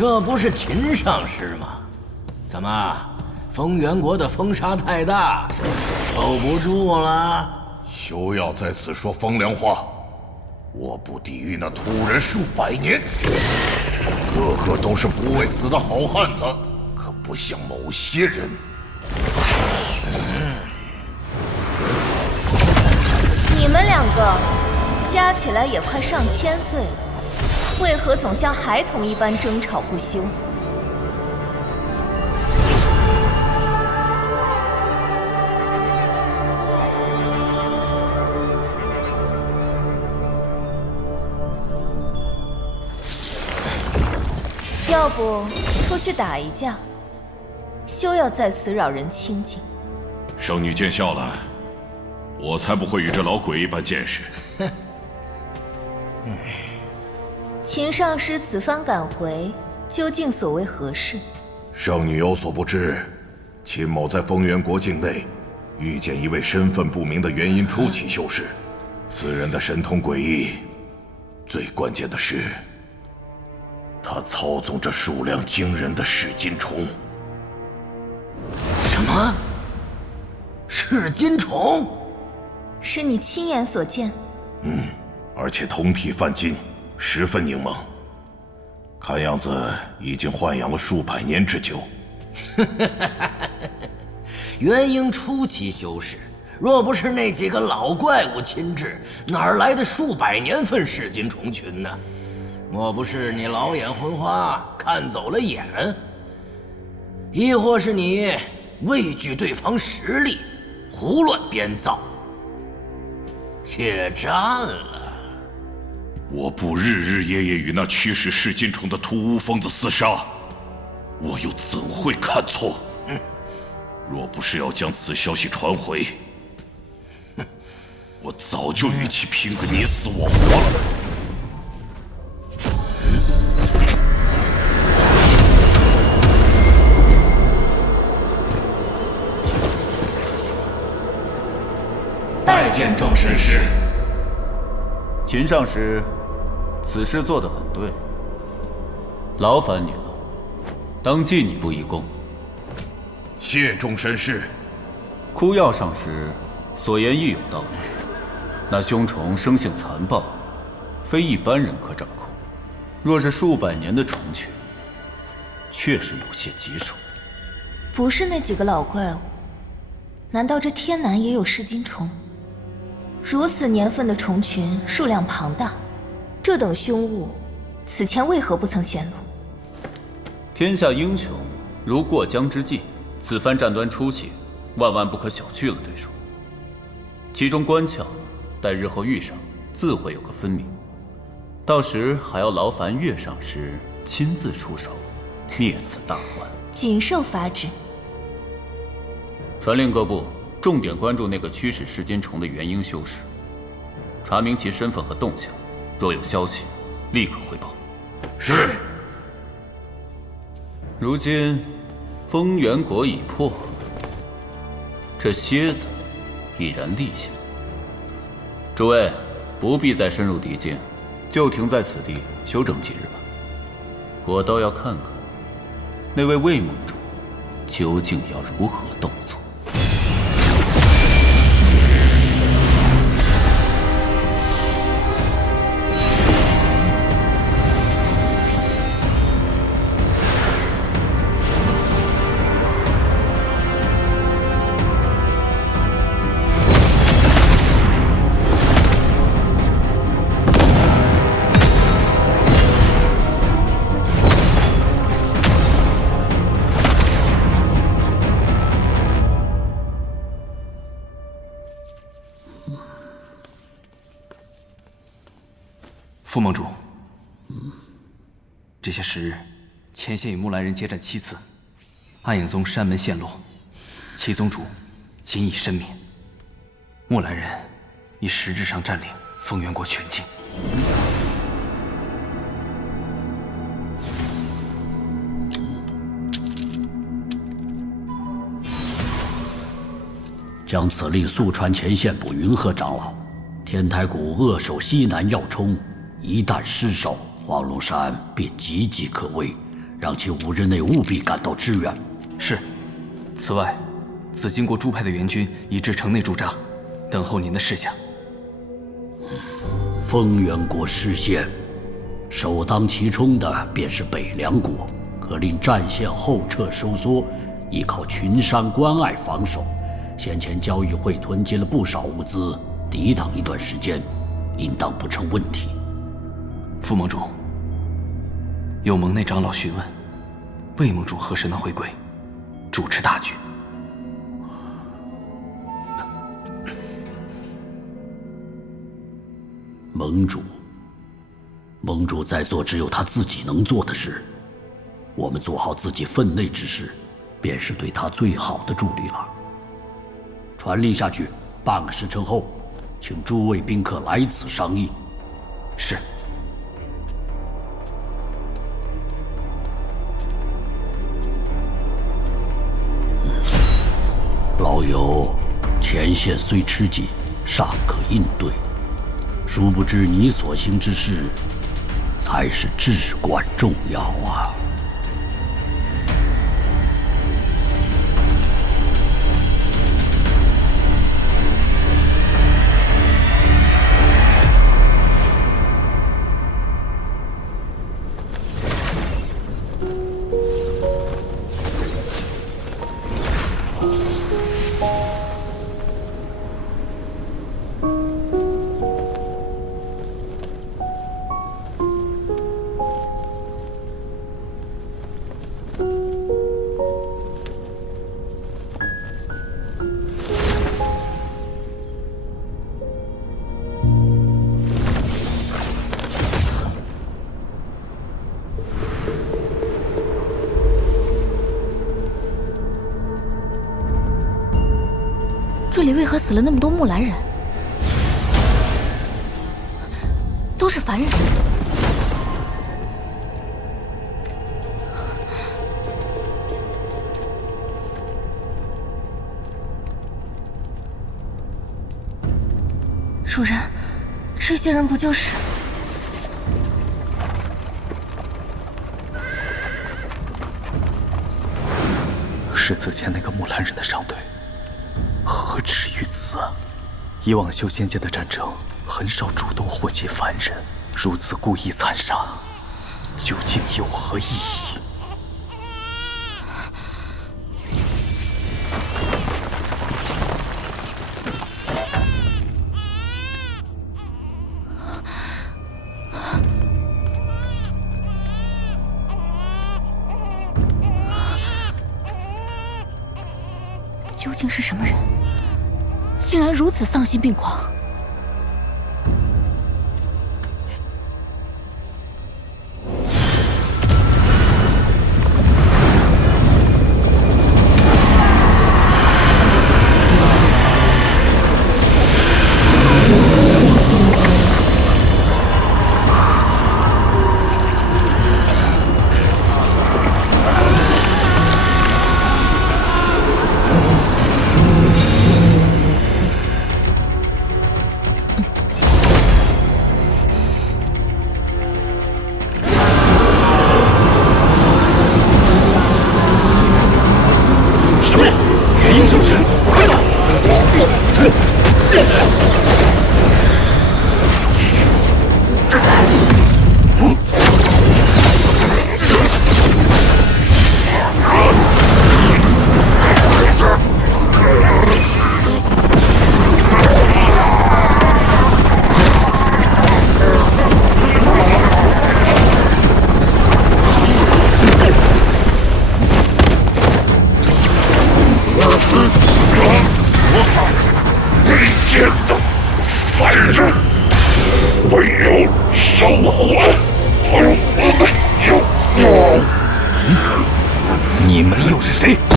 这不是秦上师吗？怎么，风元国的风沙太大，受不住了？休要在此说风凉话！我部地狱那土人数百年，个个都是不畏死的好汉子，可不像某些人。你们两个加起来也快上千岁了，为何总像孩童一般争吵不休？要不出去打一架，休要在此扰人清静。圣女见笑了，我才不会与这老鬼一般见识。秦上师此番赶回，究竟所为何事？圣女有所不知，秦某在风元国境内遇见一位身份不明的元婴初期修士，此人的神通诡异，最关键的是，他操纵着数量惊人的噬金虫。什么？噬金虫？是你亲眼所见？而且通体泛金，十分凝猛，看样子已经豢养了数百年之久。元婴初期修士，若不是那几个老怪物亲制，哪儿来的数百年份噬金虫群呢？莫不是你老眼昏花，看走了眼？亦或是你畏惧对方实力，胡乱编造？怯战了！我部日日夜夜与那驱使噬金虫的屠巫疯子厮杀，我又怎会看错？若不是要将此消息传回，我早就与其拼个你死我活了。拜见众神师。秦上师，此事做得很对，劳烦你了，当记你不一功。谢众神师。枯药上师所言亦有道理，那凶虫生性残暴，非一般人可掌控。若是数百年的虫群，确实有些棘手。不是那几个老怪物，难道这天南也有噬金虫？如此年份的虫群，数量庞大，这等凶物，此前为何不曾显露？天下英雄如过江之鲫，此番战端初期，万万不可小觑了对手。其中关窍，待日后遇上，自会有个分明。到时还要劳烦岳上师亲自出手，灭此大患。谨受法旨。传令各部重点关注那个驱使噬金虫的元婴修士，查明其身份和动向，若有消息，立刻汇报。是。如今风元国已破，这蝎子已然立下。诸位不必再深入敌境，就停在此地休整几日吧。我倒要看看那位魏盟主究竟要如何动作。副盟主，这些时日，前线与木兰人接战7次，暗影宗山门陷落，其宗主仅已身免，木兰人已实质上占领风元国全境。将此令速传前线捕云鹤长老。天台谷扼守西南要冲，一旦失守，黄龙山便岌岌可危，让其5日内务必赶到支援。是。此外，紫金国诸派的援军已至城内驻扎，等候您的示下。丰原国失陷，首当其冲的便是北凉国，可令战线后撤收缩，依靠群山关隘防守。先前交易会囤积了不少物资，抵挡一段时间，应当不成问题。副盟主，有盟内长老询问，魏盟主何时能回归，主持大局？盟主在做只有他自己能做的事，我们做好自己分内之事，便是对他最好的助力了。传令下去，半个时辰后，请诸位宾客来此商议。是。老友，前线虽吃紧，尚可应对。殊不知你所行之事，才是至关重要啊！这里为何死了那么多木兰人？都是凡人。主人，这些人不就是……是此前那个木兰人的商队。何止于此？以往修仙界的战争，很少主动祸及凡人，如此故意残杀，究竟有何意义？究竟是什么人，竟然如此丧心病狂？